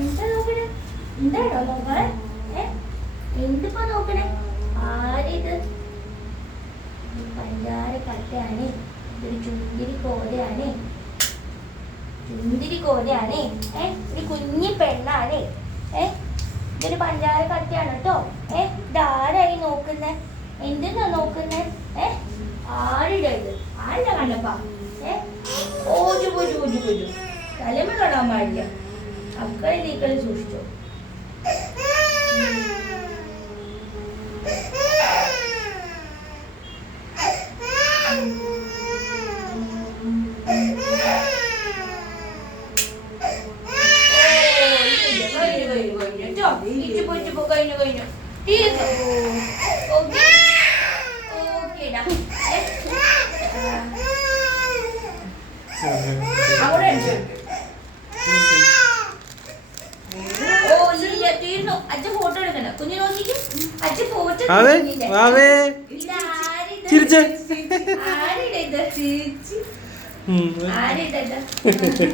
എന്താ നോക്കണേ? എന്താണോ നോക്കണേ? എന്തിപ്പോ നോക്കണേ? ആരിത്? പഞ്ചാര കട്ടയാണ്. ഇതൊരു ചുന്തിരി കോതയാണ്. ചുന്തിരി കോതയാണ്. ഒരു കുഞ്ഞി പെണ്ണാണ്. ഇതൊരു പഞ്ചാര കട്ടയാണ് കേട്ടോ. ഇതാരായി നോക്കുന്നേ? എന്തെന്നാ നോക്കുന്നേ? ആരുടെ ഇത്? ആരുടെ കണ്ടപ്പാ? ഓജു പോജു ഓജു പോജു തലമ തൊടാൻ പാടില്ല. അക്കളി തീക്കളി സൂക്ഷിച്ചോ. കഴിഞ്ഞു തീർന്നു. തീർന്നു. അച്ഛൻ ഫോട്ടോ എടുക്കണം. കുഞ്ഞു നോക്കിക്ക്. അച്ഛൻ ഫോട്ടോ ആരിത്?